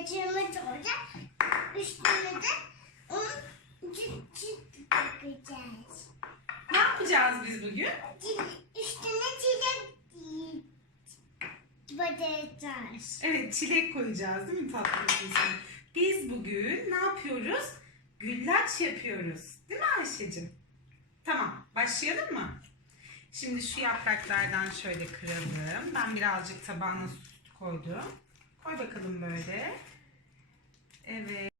böceğimiz olacak. Üstüne de un çıt çıt bakacağız. Ne yapacağız biz bugün? Üstüne çilek batacağız. Evet çilek koyacağız değil mi içine? Biz bugün ne yapıyoruz? Güllaç yapıyoruz. Değil mi Ayşe'cim? Tamam başlayalım mı? Şimdi şu yapraklardan şöyle kıralım. Ben birazcık tabağına süt koydum. Koy bakalım böyle. Evet.